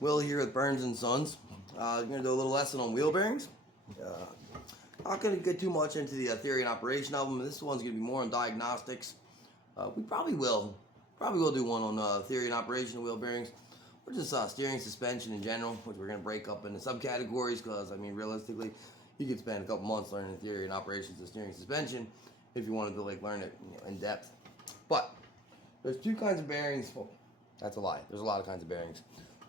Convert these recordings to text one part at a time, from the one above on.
Will here with Burns and Sons. I'm going to do a little lesson on wheel bearings. Not going to get too much into the theory and operation of them. This one's going to be more on diagnostics. We probably will do one on theory and operation of wheel bearings, or just steering suspension in general, which we're going to break up into subcategories because, I mean, realistically, you could spend a couple months learning the theory and operations of steering suspension if you wanted to learn it in depth. But there's two kinds of bearings. Well, that's a lie. There's a lot of kinds of bearings.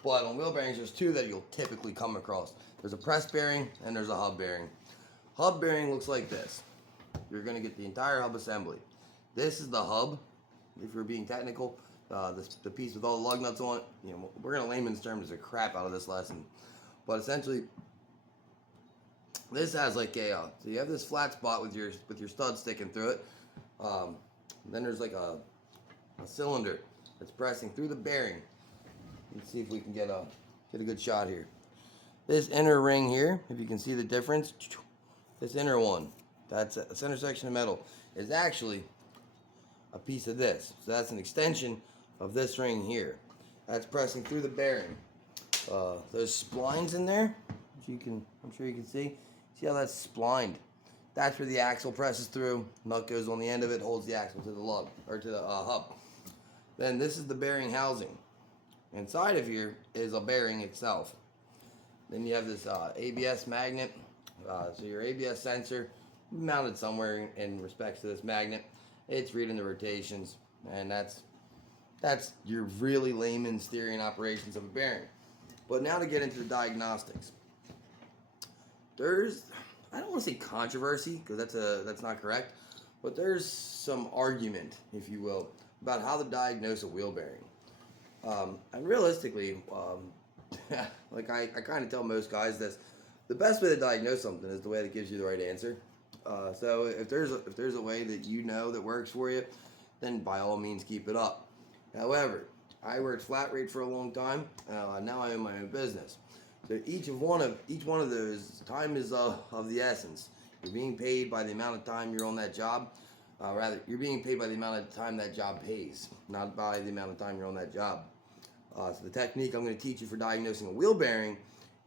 But on wheel bearings, there's two that you'll typically come across. There's a press bearing and there's a hub bearing. Hub bearing looks like this. You're going to get the entire hub assembly. This is the hub, if you're being technical. The piece with all the lug nuts on it. We're going to layman's terms the crap out of this lesson. But essentially, this has so you have this flat spot with your stud sticking through it. Then there's a cylinder that's pressing through the bearing. Let's see if we can get a good shot here. This inner ring here, if you can see the difference, this inner one, that's a center section of metal, is actually a piece of this. So that's an extension of this ring here. That's pressing through the bearing. There's splines in there, which I'm sure you can see. See how that's splined? That's where the axle presses through. Nut goes on the end of it, holds the axle to the lug or to the hub. Then this is the bearing housing. Inside of here is a bearing itself. Then you have this ABS magnet. So your ABS sensor mounted somewhere in respects to this magnet. It's reading the rotations, and that's your really layman's theory and operations of a bearing. But now to get into the diagnostics. I don't want to say controversy because that's not correct, but there's some argument, if you will, about how to diagnose a wheel bearing. And realistically, I kind of tell most guys this: the best way to diagnose something is the way that gives you the right answer. So if there's a way that that works for you, then by all means keep it up. However, I worked flat rate for a long time. Now I own my own business. So each one of those, time is of the essence. You're being paid by the amount of time you're on that job. Rather, you're being paid by the amount of time that job pays, not by the amount of time you're on that job. So the technique I'm going to teach you for diagnosing a wheel bearing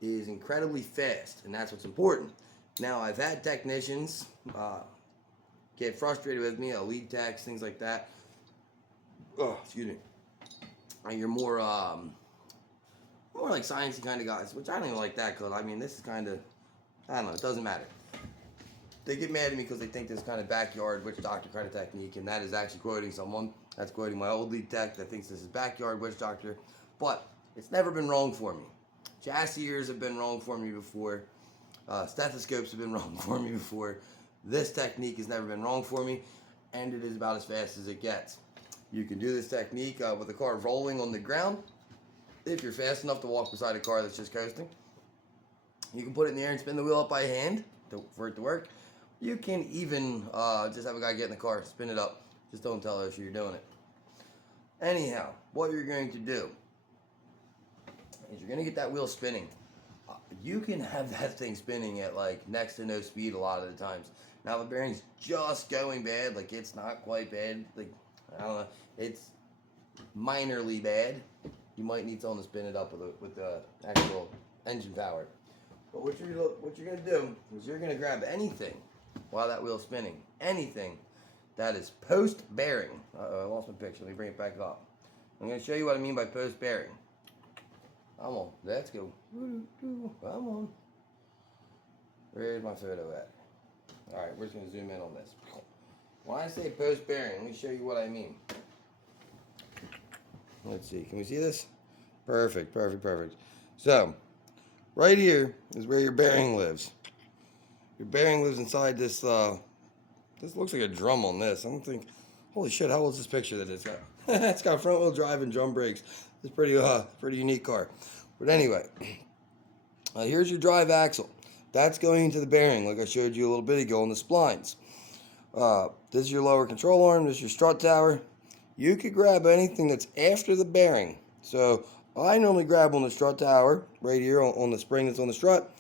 is incredibly fast, and that's what's important. Now, I've had technicians get frustrated with me, lead techs, things like that. Oh, excuse me. And you're more like sciencey kind of guys, which I don't even like that because, this is kind of, I don't know, it doesn't matter. They get mad at me because they think this kind of backyard witch doctor kind of technique, and that is actually quoting someone. That's quoting my old lead tech that thinks this is backyard witch doctor, but it's never been wrong for me. Chassis ears have been wrong for me before. Stethoscopes have been wrong for me before. This technique has never been wrong for me, and it is about as fast as it gets. You can do this technique with the car rolling on the ground. If you're fast enough to walk beside a car that's just coasting, you can put it in the air and spin the wheel up by hand for it to work. You can even just have a guy get in the car, spin it up. Just don't tell us you're doing it. Anyhow, what you're going to do is you're going to get that wheel spinning. You can have that thing spinning at next to no speed a lot of the times. Now the bearing's just going bad, it's not quite bad. I don't know, it's minorly bad. You might need someone to spin it up with the actual engine power. But what you're going to do is you're going to grab anything while that wheel's spinning. Anything that is post-bearing. I lost my picture. Let me bring it back up. I'm going to show you what I mean by post-bearing. Come on. Let's go. Come on. Where's my photo at? Alright, we're just going to zoom in on this. When I say post-bearing, let me show you what I mean. Let's see. Can we see this? Perfect. So, right here is where your bearing lives. Your bearing lives inside this. This looks like a drum on this. I don't think. Holy shit! How old is this picture that it's got? It's got front wheel drive and drum brakes. It's pretty unique car. But anyway, here's your drive axle. That's going into the bearing, like I showed you a little bit ago on the splines. This is your lower control arm. This is your strut tower. You could grab anything that's after the bearing. So I normally grab on the strut tower right here on the spring that's on the strut.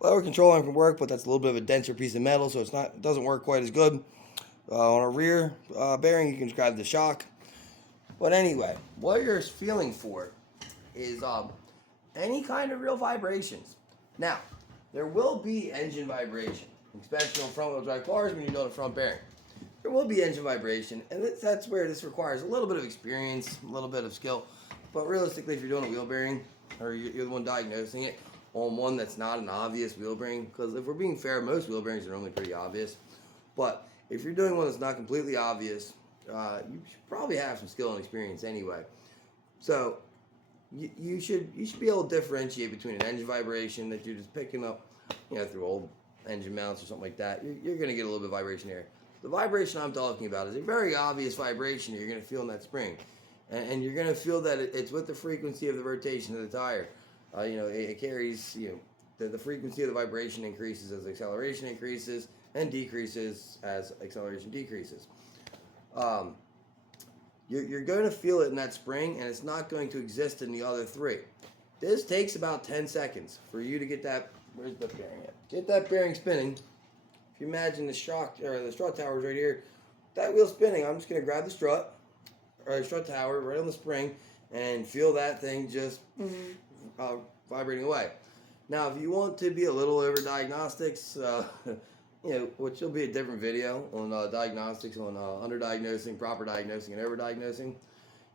Lower control arm can work, but that's a little bit of a denser piece of metal, so it doesn't work quite as good. On a rear bearing, you can grab the shock. But anyway, what you're feeling for is any kind of real vibrations. Now, there will be engine vibration, especially on front-wheel drive cars when you're doing a front bearing. There will be engine vibration, and that's where this requires a little bit of experience, a little bit of skill. But realistically, if you're doing a wheel bearing, or you're the one diagnosing it, on one that's not an obvious wheel bearing, because if we're being fair, most wheel bearings are normally pretty obvious. But if you're doing one that's not completely obvious, you should probably have some skill and experience anyway. So you should be able to differentiate between an engine vibration that you're just picking up, through old engine mounts or something like that. You're going to get a little bit of vibration there. The vibration I'm talking about is a very obvious vibration that you're going to feel in that spring, and you're going to feel that it's with the frequency of the rotation of the tire. It carries, the frequency of the vibration increases as acceleration increases and decreases as acceleration decreases. You're going to feel it in that spring, and it's not going to exist in the other three. This takes about 10 seconds for you to get that, where's the bearing at? Get that bearing spinning. If you imagine the strut tower is right here, that wheel spinning, I'm just going to grab the strut, or the strut tower right on the spring, and feel that thing just vibrating away. Now, if you want to be a little over diagnostics, which will be a different video on diagnostics, on underdiagnosing, proper diagnosing, and overdiagnosing,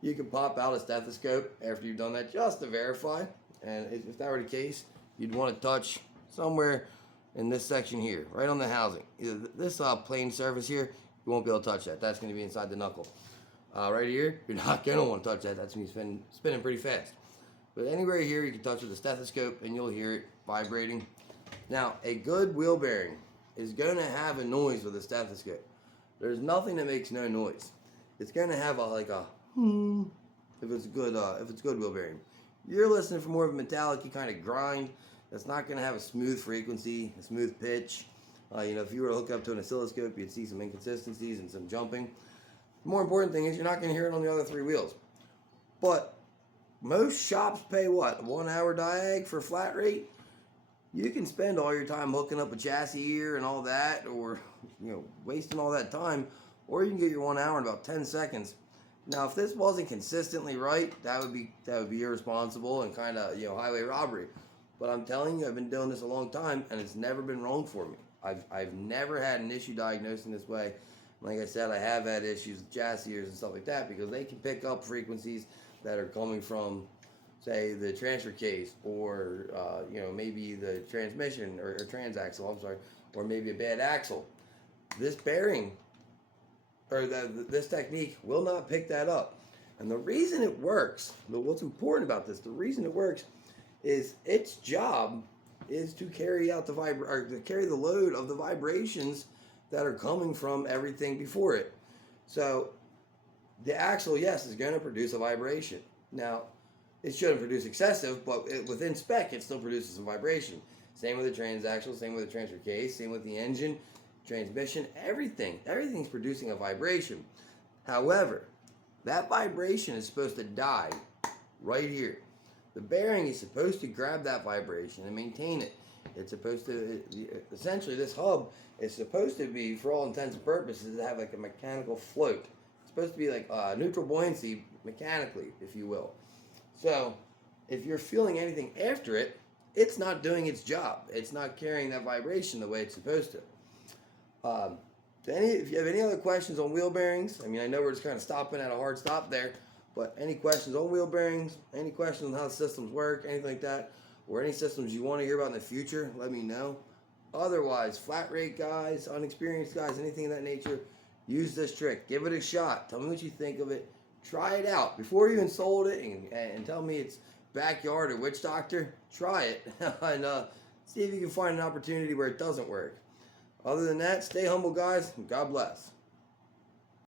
you can pop out a stethoscope after you've done that just to verify. And if that were the case, you'd want to touch somewhere in this section here, right on the housing. This plain surface here, you won't be able to touch that. That's going to be inside the knuckle. Right here, you're not going to want to touch that. That's going to be spinning pretty fast. But anywhere here, you can touch with a stethoscope, and you'll hear it vibrating. Now, a good wheel bearing is going to have a noise with a stethoscope. There's nothing that makes no noise. It's going to have a if it's good wheel bearing. You're listening for more of a metallic kind of grind. That's not going to have a smooth frequency, a smooth pitch. If you were to hook up to an oscilloscope, you'd see some inconsistencies and some jumping. The more important thing is you're not going to hear it on the other three wheels. But most shops pay what? 1 hour diag for flat rate? You can spend all your time hooking up a chassis ear and all that, or wasting all that time, or you can get your 1 hour in about 10 seconds. Now, if this wasn't consistently right, that would be irresponsible and kind of highway robbery. But I'm telling you, I've been doing this a long time, and it's never been wrong for me. I've never had an issue diagnosing this way. Like I said, I have had issues with chassis ears and stuff like that because they can pick up frequencies that are coming from, say, the transfer case, or maybe the transmission or transaxle. I'm sorry, or maybe a bad axle. This bearing or this technique will not pick that up. And the reason it works, what's important about this, the reason it works, is its job is to carry out to carry the load of the vibrations that are coming from everything before it. So the axle, yes, is going to produce a vibration. Now, it shouldn't produce excessive, but within spec, it still produces some vibration. Same with the transaxle, same with the transfer case, same with the engine, transmission, everything's producing a vibration. However, that vibration is supposed to die right here. The bearing is supposed to grab that vibration and maintain it. It's supposed to, essentially this hub is supposed to be, for all intents and purposes, to have like a mechanical float. It's supposed to be like neutral buoyancy mechanically, if you will. So if you're feeling anything after it, it's not doing its job. It's not carrying that vibration the way it's supposed to. If you have any other questions on wheel bearings, I know we're just kind of stopping at a hard stop there, but any questions on wheel bearings, any questions on how the systems work, anything like that, or any systems you want to hear about in the future, let me know. Otherwise, flat rate guys, unexperienced guys, anything of that nature, use this trick. Give it a shot. Tell me what you think of it. Try it out. Before you sold it and tell me it's backyard or witch doctor, try it and see if you can find an opportunity where it doesn't work. Other than that, stay humble, guys, and God bless.